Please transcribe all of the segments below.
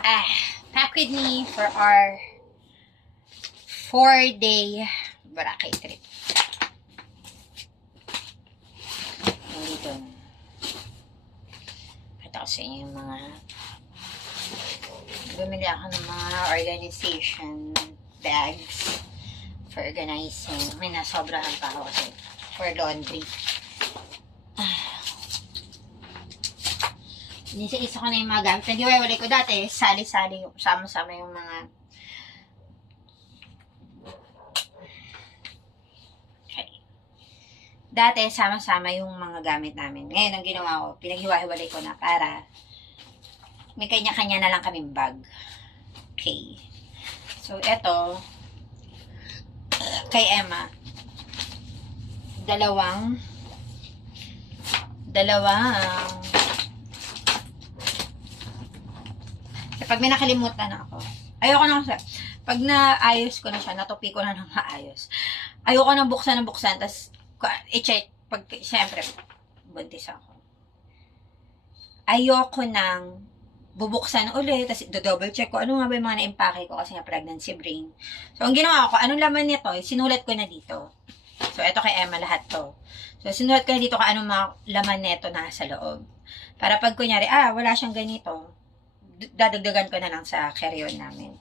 Pack with me for our 4-day Boracay trip. Nandito na. Kata ko sa inyo yung mga bumili ako ng mga organization bags for organizing. May nasobrahan pa ako kasi for laundry. Nisa-isa ko na yung mga gamit. Hindi wala ko dati. Sali-sali yung sama-sama yung mga dati sama-sama yung mga gamit namin. Ngayon ang ginawa ko, pinaghiwa-hiwalay ko na para may kanya-kanya na lang kaming bag. Okay. So, eto kay Emma. Dalawang pag may nakalimutan ako, ayoko na kasi, pag naayos ko na siya, natupi ko na ng maayos, ayoko na buksan, tas i-check, pag, siyempre, buntis ako. Ayoko nang bubuksan ulit, tas do-double check ko, ano nga ba yung mga na-impake ko kasi nga pregnancy brain. So, ang ginawa ko, anong laman nito, sinulat ko na dito. So, eto kay Emma lahat to. So, sinulat ko na dito kung anong mga laman nito nasa loob. Para pag kunyari, wala siyang ganito, dadagdagan ko na lang sa carry-on namin.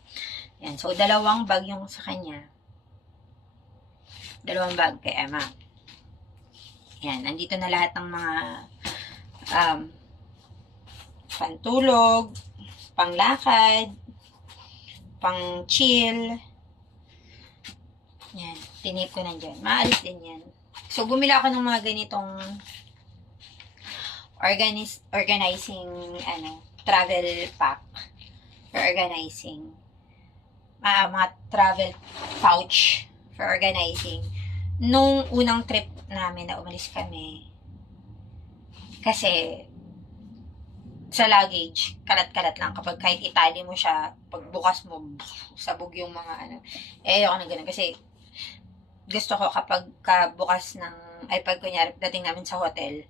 Yan. So, 2 bag yung sa kanya. 2 bag kay Emma. Yan. Andito na lahat ng mga pantulog, panglakad, pang chill. Yan. Tinip ko na dyan. Maalis din yan. So, bumili ako ng mga ganitong organizing, travel pack for organizing. Mga travel pouch for organizing. Nung unang trip namin na umalis kami, kasi sa luggage, kalat-kalat lang. Kapag kahit itali mo siya, pagbukas mo, sabog yung mga ayoko na ganun. Kasi gusto ko kapag bukas ng, pag kunyari, dating namin sa hotel,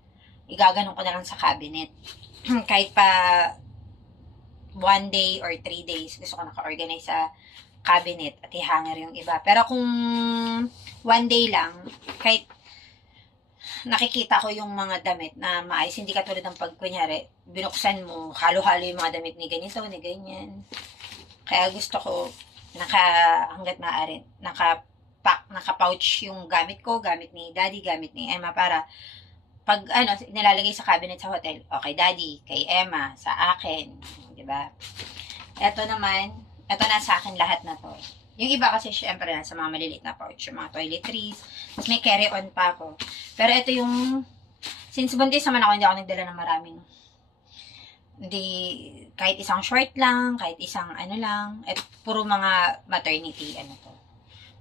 igaganon ko na lang sa cabinet. Kahit pa 1 day or 3 days, gusto ko naka-organize sa cabinet at i-hanger yung iba. Pero kung 1 day lang, kahit nakikita ko yung mga damit na maayos, hindi katulad ng pag, kunyari, binuksan mo, halo-halo yung mga damit ni ganito, ni ganyan. Kaya gusto ko, hanggat maaari, naka-pouch yung gamit ko, gamit ni Daddy, gamit ni Emma, para pag nilalagay sa cabinet sa hotel, okay, Daddy, kay Emma, sa akin, di ba? Ito naman, ito na sa akin lahat na to. Yung iba kasi syempre nasa mga maliliit na pouch, yung mga toiletries, tapos may carry-on pa ako. Pero ito yung, since buntis naman ako, hindi ako nagdala ng maraming, kahit isang short lang, kahit isang lang, puro mga maternity, to.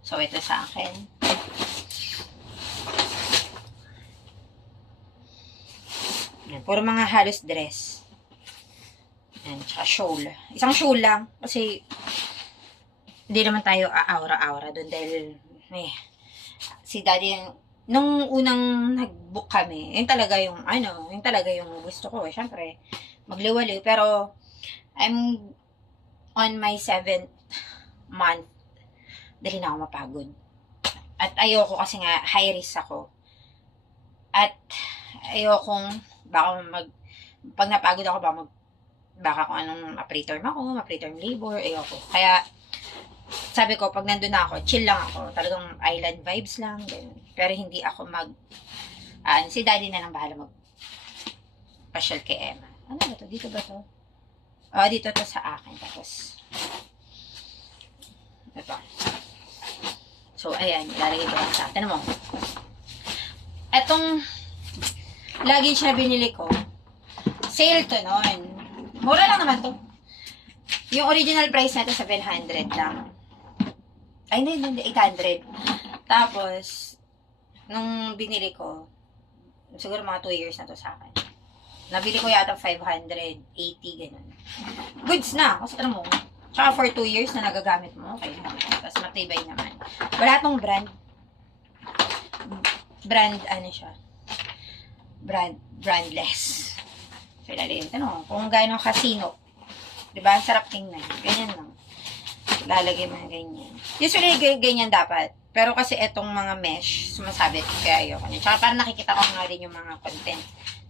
So, ito sa akin. Yan, puro mga halos dress. Yan, tsaka shawl. Isang shawl lang. Kasi, hindi naman tayo aura-aura doon dahil, si Daddy, nung unang nag-book kami, yun talaga yung gusto ko. Siyempre, magliwaliw. Pero, I'm on my 7th month. Dali na ako mapagod. At ayoko kasi nga, high risk ako. At ayokong, pag napagod ako, baka kung anong ma-preterm ako, ma-preterm labor, ayoko. Kaya, sabi ko, pag nandun na ako, chill lang ako. Talagang island vibes lang, ganun. Pero hindi ako si Daddy na lang bahala pasyal kay Emma. Ano ba to? Dito ba to? Dito to sa akin. Tapos, ito. So, ayan, ilalagay ko lang sa atin. Ano mo? Etong luggage na binili ko, sale to noon. Mura lang naman to. Yung original price natin 700 lang. Ay, hindi, 800. Tapos, nung binili ko, siguro mga 2 years na to sa akin. Nabili ko yata 580, ganun. Goods na, kasi alam mo, tsaka for 2 years na nagagamit mo, okay. Tapos matibay naman. Wala tong brand, siya. Brandless. So, ilalim. Kung gaano kasino Diba? Ang sarap tingnan. Ganyan lang. Lalagay mo na ganyan. Usually, ganyan dapat. Pero kasi etong mga mesh, sumasabit. Kaya ayoko niya. Tsaka parang nakikita ko nga rin yung mga content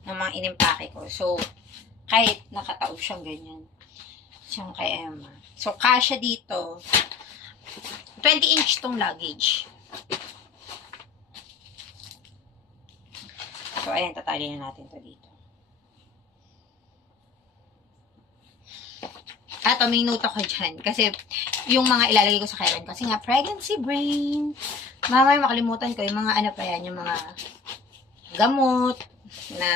ng mga inimpake ko. So, kahit nakataob siyang ganyan. Siyang kay Emma. So, kasya dito. 20-inch tong luggage. So, ayan, tatali na natin to dito. At may note ako dyan. Kasi, yung mga ilalagay ko sa kailan. Kasi nga, pregnancy brain. Mamaya makalimutan ko. Yung mga ano pa yan. Yung mga gamot. Na,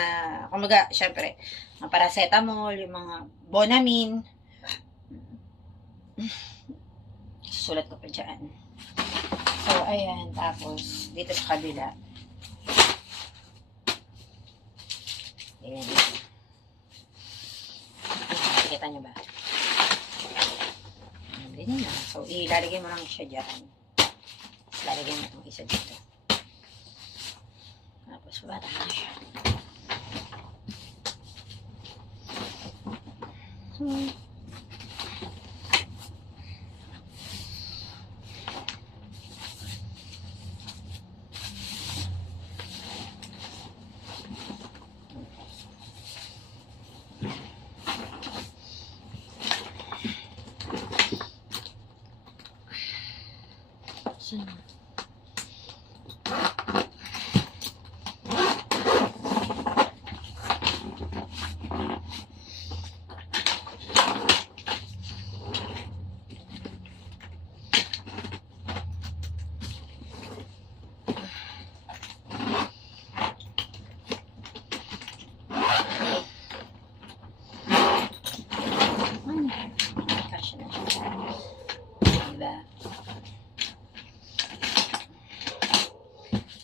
kumaga, syempre, mga paracetamol. Yung mga Bonamine. Susulat ko pa dyan. So, ayan. Tapos, dito sa kabila. Ayan. Nakikita nyo ba? Ganyan na. So, ilalagay mo lang siya dyan. Ilalagay mo itong isa dito. Tapos, bata na siya.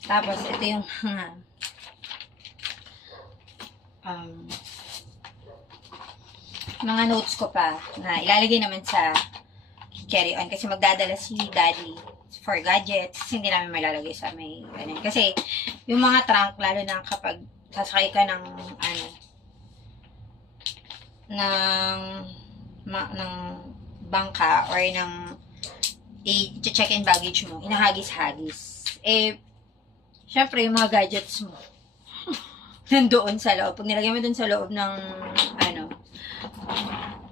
Tapos, ito yung mga notes ko pa na ilalagay naman sa carry on kasi magdadala si daddy for gadgets kasi hindi namin malalagay sa may ano. Kasi yung mga trunk, lalo na kapag sasakay ka ng ng bangka or ng i-check-in baggage mo, inahagis-hagis. Syempre, yung mga gadgets mo, nandoon sa loob. Pag nilagay mo dun sa loob ng,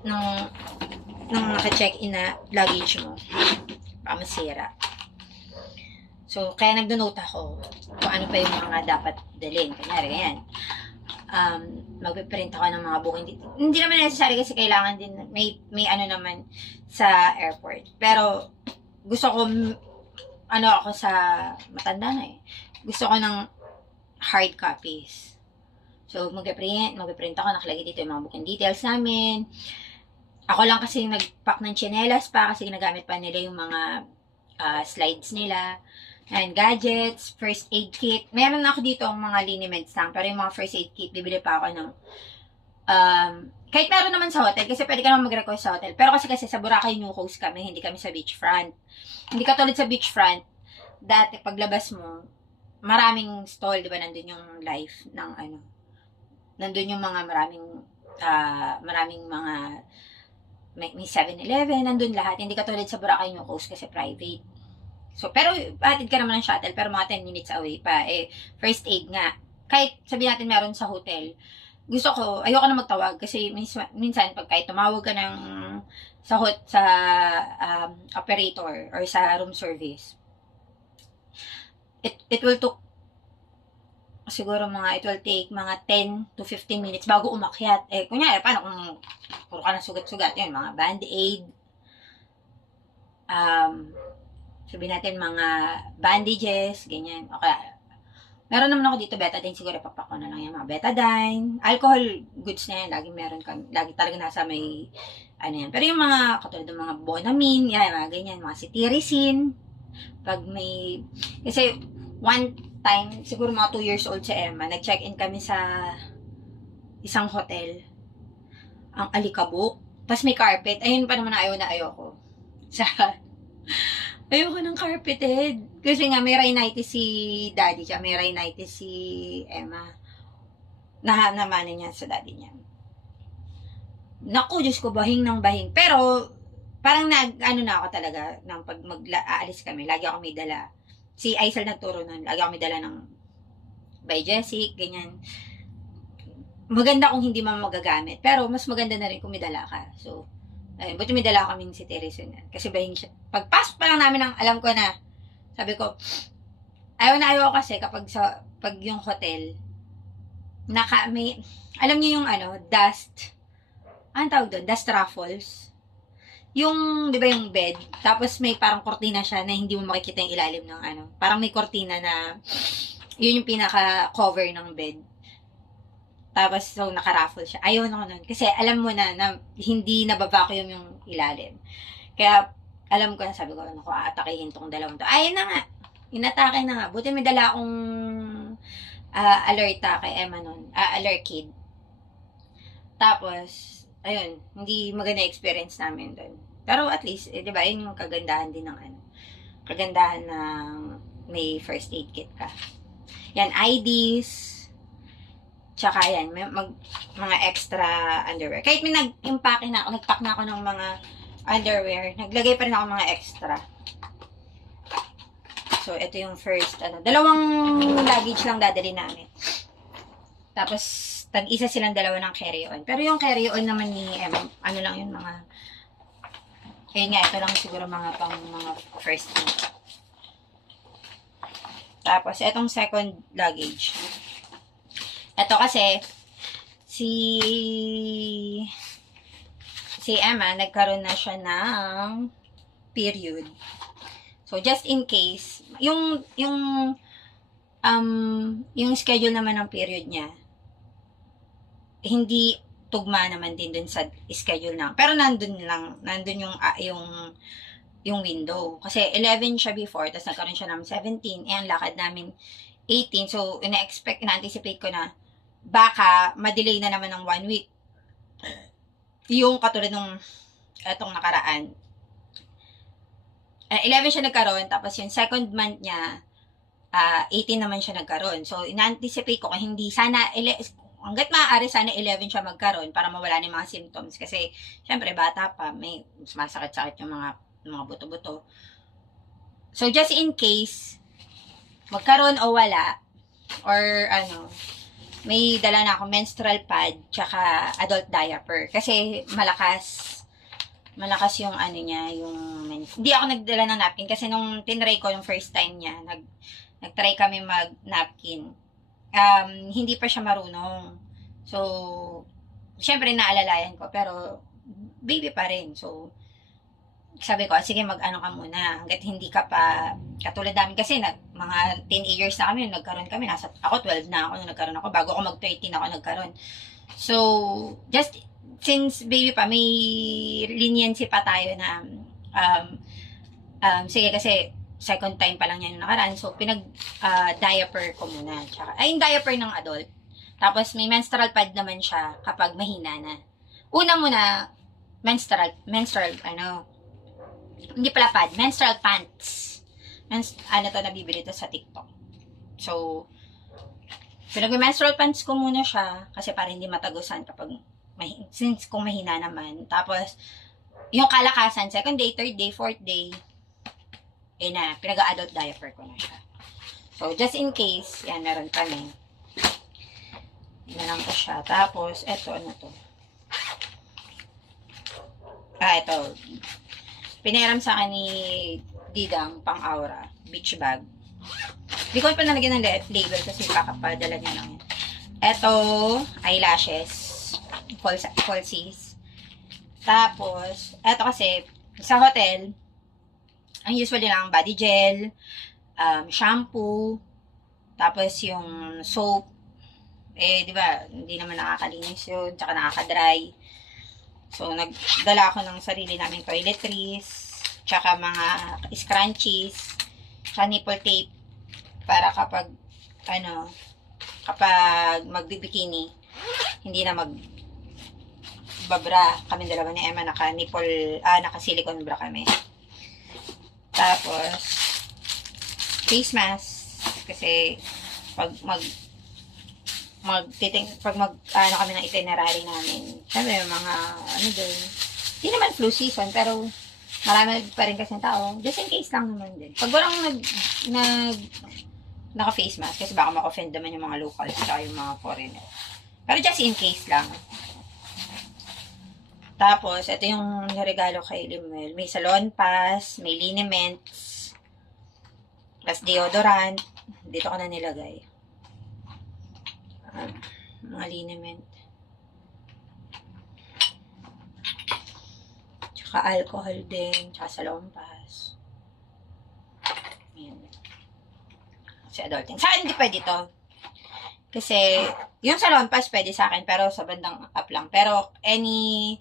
ng naka-check-in na luggage mo, baka masira. So, kaya nagdo-note ako kung ano pa yung mga dapat dalhin. Kanyari, ganyan. Magpiprint ako ng mga booking. Hindi naman necessary kasi kailangan din, may ano naman sa airport. Pero, gusto ko, ako sa, matanda na gusto ko ng hard copies. So, magpiprint ako, nakalagay dito yung mga booking details namin. Ako lang kasi nag-pack ng tsinelas pa kasi ginagamit pa nila yung mga slides nila. And gadgets, first aid kit. Meron ako dito ang mga liniments lang, pero yung mga first aid kit, bibili pa ako ng kahit meron naman sa hotel, kasi pwede ka naman mag-request sa hotel. Pero kasi sa Boracay New Coast kami, hindi kami sa beachfront. Hindi katulad sa beachfront, dati paglabas mo, maraming stall, di ba? Nandun yung life ng nandun yung mga maraming mga may 7-Eleven, nandun lahat. Hindi katulad sa Boracay New Coast kasi private. So, pero hatid ka naman ng shuttle, pero mga 10 minutes away pa. First aid nga. Kahit sabihin natin meron sa hotel, gusto ko, ayoko na magtawag kasi minsan pag kahit tumawag ka ng sa operator or sa room service, it will take mga 10 to 15 minutes bago umakyat. Kunyari, paano kung puro ka na sugat-sugat, yun, mga band-aid, sabihin natin mga bandages, ganyan. Okay. Meron naman ako dito betadine, siguro papak ko na lang yung mga betadine. Alcohol goods na yan, lagi talaga nasa may, yan. Pero yung mga, katulad ng mga Bonamine, yan, mga ganyan, mga cetirizine, pag may, kasi, one time, siguro mga 2 years old si Emma, nag-check-in kami sa isang hotel, ang Alikabok, tapos may carpet, ayun pa naman na ayaw ko. Ayoko ng carpeted. Kasi nga, may rhinitis si daddy siya. May rhinitis si Emma. Namana niya sa daddy niya. naku, Diyos ko, bahing ng bahing. Pero, parang ano na ako talaga, nang pag aalis kami, lagi ako may dala. Si Aisel nagturo nun, lagi ako may dala ng Biogesic, ganyan. Maganda kung hindi mo magagamit, pero mas maganda na rin kung may dala ka. So, ayun, buti may dala kaming si Teresa na. Kasi bahing siya. Pagpasok pa lang namin, alam ko na, sabi ko, ayaw na ayaw kasi kapag pag yung hotel, may, alam niyo yung dust, anong tawag doon? Dust ruffles. Yung, di ba yung bed, tapos may parang kortina siya na hindi mo makikita yung ilalim ng parang may kortina na, yun yung pinaka-cover ng bed. Tapos, so, naka-raffle siya. Ayaw na ko nun. Kasi, alam mo na hindi nabavacuum yung ilalim. Kaya, alam ko na, sabi ko, naku, aatakihin tong dalawang to. Ayun na nga. Inatake na nga. Buti may dala akong alerta kay Emma nun. Alerkid. Tapos, ayun, hindi maganda experience namin doon. Pero at least, di ba, yun yung kagandahan din ng kagandahan ng may first aid kit ka. Yan, IDs, tsaka yan, mga extra underwear. Kahit may nag-pack na ako ng mga underwear, naglagay pa rin ako mga extra. So, ito yung first, dalawang luggage lang dadali namin. Tapos, tag-isa silang dalawa ng carry-on. Pero yung carry-on naman ni ano lang yun, kaya nga, ito lang siguro mga first aid. Tapos, itong second luggage. Ito kasi, si Emma, nagkaroon na siya ng period. So, just in case, yung schedule naman ng period niya, hindi tugma naman din dun sa schedule na. Pero nandun yung window. Kasi 11 siya before, tapos nagkaroon siya ng 17, ang lakad namin 18. So, ina-anticipate ko na baka ma-delay na naman ng 1 week. Yung katulad nung etong nakaraan. 11 siya nagkaroon, tapos yung second month niya, 18 naman siya nagkaroon. So, ina-anticipate ko kung hindi, sana, hanggat maaari, sana 11 siya magkaroon para mawala ni mga symptoms. Kasi, syempre, bata pa, may masakit-sakit yung mga buto-buto. So, just in case, magkaroon o wala, or may dala na ako menstrual pad, tsaka adult diaper. Kasi, malakas yung niya, hindi ako nagdala ng napkin kasi nung tinry ko yung first time niya, nagtry kami mag-napkin. Hindi pa siya marunong. So, syempre naalalayan ko, pero baby pa rin. So, sabi ko, sige mag-ano ka muna, hanggat hindi ka pa, katulad namin kasi, mga 10 years na kami, nagkaroon kami, ako 12 na ako nung nagkaroon ako, bago ako mag-13 ako nagkaroon. So, just, since baby pa, may leniency pa tayo na, sige kasi, second time pa lang yan yung nakaraan, so, diaper ko muna, tsaka, yung diaper ng adult, tapos may menstrual pad naman siya kapag mahina na. Una muna, menstrual, hindi pala pad, menstrual pants. To, nabibili to sa TikTok. So, pinag-menstrual pants ko muna siya kasi para hindi matagusan kapag, since kung mahina naman. Tapos, yung kalakasan, second day, third day, fourth day, pinag-adult diaper ko na siya. So, just in case, yan, meron kami. Yan lang ko siya. Tapos, eto, to? Ito. Pinahiram sa akin ni Didang pang Aura, beach bag. Hindi ko pa nalagyan ng label kasi kakapadala niya lang yan. Ito, eyelashes, falsies. Tapos, ito kasi, sa hotel, ang usually lang, body gel, shampoo, tapos yung soap, di ba, hindi naman nakakalinis yun, tsaka nakakadry. So, nagdala ako ng sarili naming toiletries, tsaka mga scrunchies, tsaka nipple tape, para kapag magbibikini, hindi na babra. Kami dalawa ni Emma, naka-silicone bra kami. Tapos, face mask, kasi pag ano kami ng itinerary namin, syempre, mga, ano doon, hindi naman flu season, pero marami pa rin kasi tao, just in case lang naman din. Pag walang naka-face mask, kasi baka ma-offend naman yung mga locals, saka yung mga foreigner. Pero just in case lang. Tapos, ito yung regalo kay Limuel. May salon pass, may liniments, plus deodorant. Dito ko na nilagay. Mga liniment. Tsaka alcohol din, tsaka salon pass. Ayan. Kasi adulting. Sa akin, hindi pwede to. Kasi, yung salon pass pwede sa akin, pero sa bandang up lang. Pero, any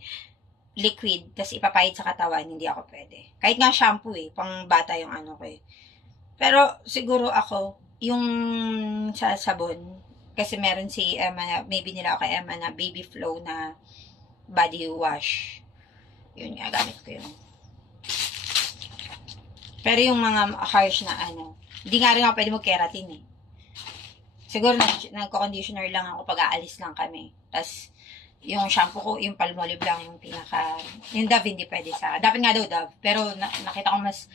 liquid, tas ipapahid sa katawan, hindi ako pwede. Kahit nga shampoo pang bata yung ano ko Pero, siguro ako, yung sa sabon, kasi meron si Emma, maybe nila ako kay Emma na Baby Flow na body wash. Yun nga, gamit ko yun. Pero yung mga harsh na ano, hindi nga rin ako pwede mag-keratin Siguro nagko-conditioner lang ako pag aalis lang kami. Tapos, yung shampoo ko, yung Palmolive lang yung pinaka, yung Dove hindi pwede sa, dapat nga daw Dove, pero nakita ko mas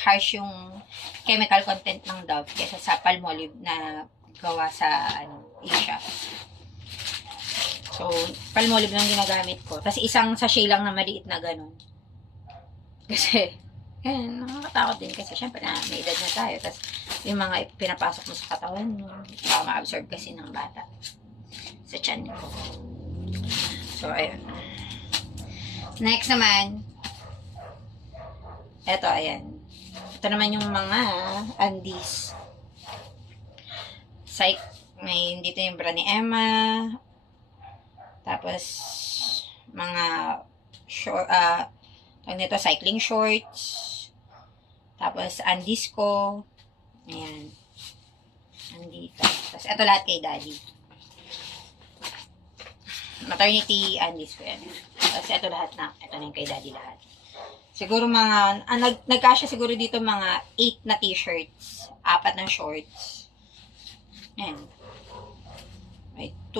harsh yung chemical content ng Dove kaysa sa Palmolive na gawa sa Asia. So, Palmolive lang ginagamit ko. Tapos isang sachet lang na maliit na ganun. Kasi, nakakatakot din kasi syempre na may edad na tayo. Tapos, yung mga pinapasok mo sa katawan mo, baka ma-absorb kasi ng bata sa tiyan ko. So, ayun. Next naman, eto, ayan. Ito naman yung mga undies. May dito yung bra ni Emma. Tapos, mga cycling shorts. Tapos, undies ko. Ayan. Andito. Tapos, ito lahat kay Daddy. Maternity undies ko yan. Tapos, ito lahat na. Ito na yung kay Daddy lahat. Siguro mga, nagkasya siguro dito mga 8 na t-shirts. 4 na shorts. Ayan. May 2,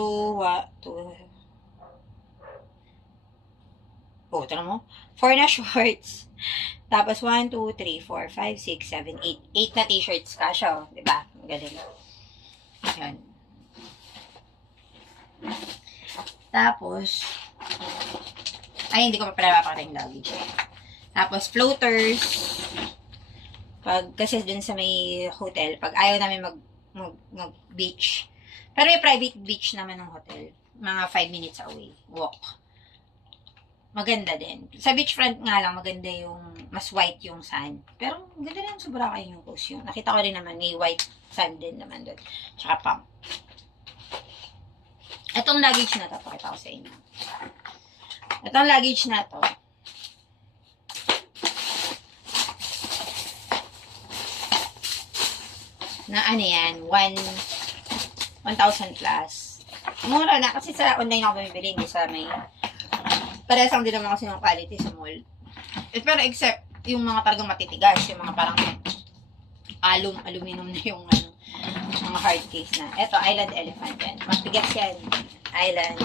tara mo. 4 na shorts. Tapos, 1, 2, 3, 4, 5, 6, 7, 8. 8 na t-shirts kasha, diba? Galing. Ayan. Tapos, hindi ko pa pala mapakita yung luggage. Tapos, floaters. Kasi dun sa may hotel, pag ayaw namin mag-beach. Pero may private beach naman ng hotel. Mga 5 minutes away. Walk. Maganda din. Sa beachfront nga lang, maganda yung, mas white yung sand. Pero, maganda rin sa Boracay yung coast yung. Nakita ko rin naman, may white sand din naman doon. Tsaka pump. Itong luggage na to, pakita ko sa inyo. Itong luggage na to, na ano yan, 1,000 plus. Mura na, kasi sa online ako bumibili, hindi sa may parehas lang din naman kasi yung quality sa mall. Pero except, yung mga talagang matitigas, yung mga parang aluminum na yung mga hard case na. Eto, Island Elephant yan. Matigas yan. Island.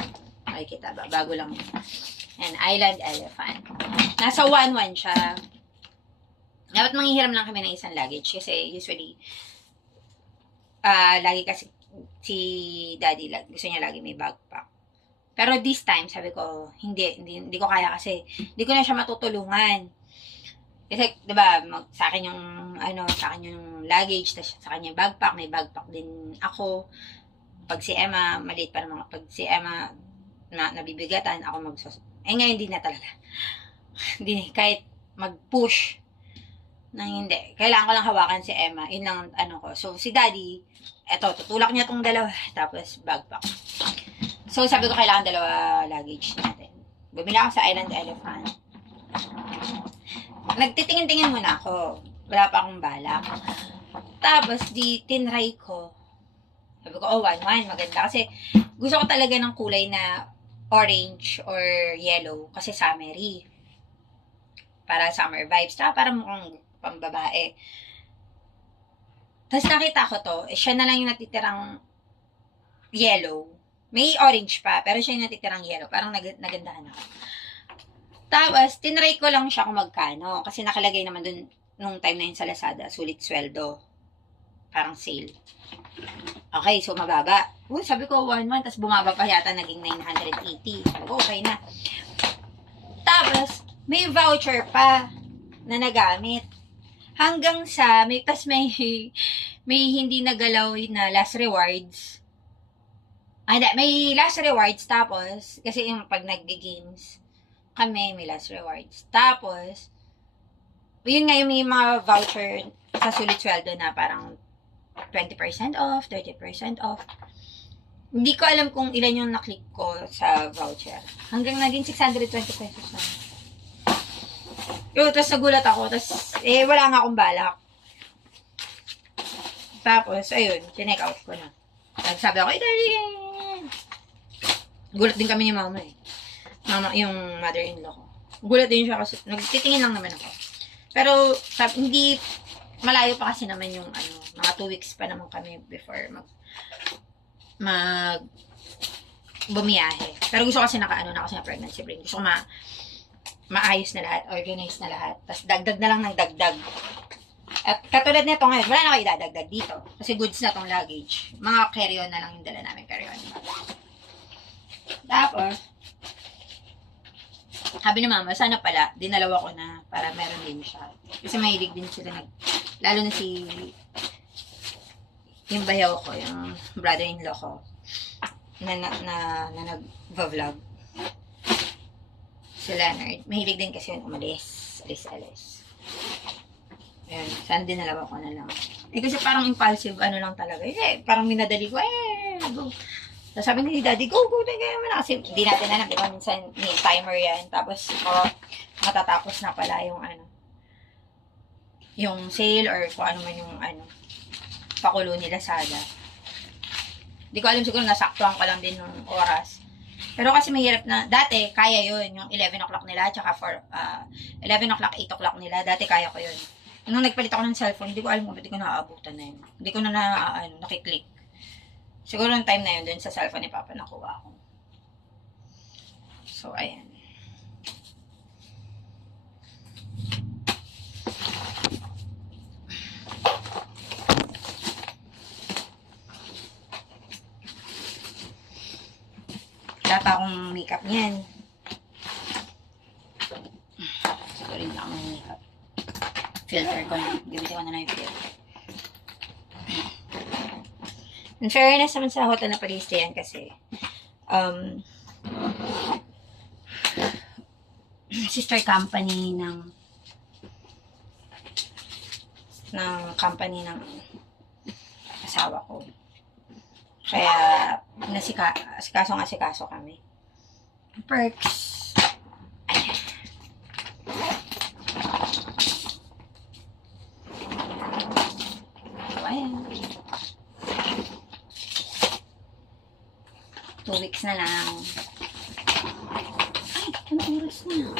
Makikita ba? Bago lang. Yan, Island Elephant. Nasa 1,1 siya. Dapat manghihiram lang kami ng isang luggage kasi usually, lagi kasi si Daddy, gusto niya lagi may backpack. Pero this time, sabi ko, hindi ko kaya kasi hindi ko na siya matutulungan. Kasi, diba, sa akin yung luggage, tapos sa kanya backpack, may backpack din ako. Pag si Emma, maliit pa naman. Pag si Emma, nabibigatan, ako ngayon, hindi na talaga. Hindi, kahit mag-push, hindi. Kailangan ko lang hawakan si Emma. Yun lang ko. So, si Daddy, eto, tutulak niya tong dalawa. Tapos, backpack. So, sabi ko, kailangan dalawa luggage natin. Bumili ako sa Island Elephant. Nagtitingin-tingin muna ako. Wala pa akong balak. Tapos, tinry ko. Sabi ko, 1,1, maganda. Kasi, gusto ko talaga ng kulay na orange or yellow. Kasi summery. Para summer vibes. Para mukhang pambabae. Tapos nakita ko to, siya na lang yung natitirang yellow. May orange pa, pero siya yung natitirang yellow. Parang nagandahan ako. Tapos, tinry ko lang siya kung magkano. Kasi nakalagay naman dun, nung time na yun sa Lazada, sulit sweldo. Parang sale. Okay, so mababa. Sabi ko, 1 month, tapos bumaba pa yata, naging 980. Sabi ko, okay na. Tapos, may voucher pa na nagamit. Hanggang sa, tas may hindi nagalaw na last rewards. May last rewards, tapos, kasi yung pag nag-games, kami, may last rewards. Tapos, yun nga yung may mga voucher sa sulit sweldo na parang 20% off, 30% off. Hindi ko alam kung ilan yung naklik ko sa voucher. Hanggang naging 620 pesos na. Tapos nagulat ako. Tapos, wala nga akong balak. Tapos, ayun, chinek out ko na. Nagsabi ako, dali. Gulat din kami ni mama eh. Mama, yung mother-in-law ko. Gulat din siya kasi, nagtitingin lang naman ako. Pero, hindi, malayo pa kasi naman yung, mga 2 weeks pa naman kami before bumiyahe. Pero gusto ko kasi kasi na pregnancy brain. Gusto ko maayos na lahat, organized na lahat. Tapos dagdag na lang ng dagdag. At katulad nito ngayon, wala na kayo idadagdag dito. Kasi goods na tong luggage. Mga carry-on na lang yung dala namin, carry-on. Tapos, sabi ni mama, sana pala, dinalawa ko na para meron din siya. Kasi mahilig din sila lalo na yung bayaw ko, yung brother-in-law ko, na nag-vlog. Si Leonard. Mahilig din kasi yun umalis. Alis. Ayan. Sana dinalawa ko na lang. Kasi parang impulsive, lang talaga. Parang minadali ko, go. Tapos sabi ni Daddy, go, kaya mo na. Kasi hindi natin alam, di ba? Minsan, may timer yan. Tapos, matatapos na pala yung sale or kung ano man yung pakulo nila Lazada. Hindi ko alam, siguro nasaktuhan ko lang din ng oras. Pero kasi mahirap na, dati, kaya yun, yung 11 o'clock nila, tsaka 11 o'clock, 8 o'clock nila, dati kaya ko yun. Nung nagpalit ako ng cellphone, hindi ko alam kung ba't di ko naaabutan na yun. Hindi ko na nakiklik. Siguro yung time na yun, dun sa cellphone ni Papa nakuha ko. So, ayan. Wala pa akong makeup niyan. Siguro rin lang akong makeup. Filter ko na. Gamitin ko na lang yung filter. In fairness naman sa hotel na pag-i-stayan kasi, sister company ng company ng asawa ko. Kaya, asikaso kami. Perks. Ayan. Ayan. 2 weeks na lang. Ay, anong oras na?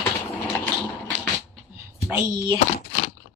Bye!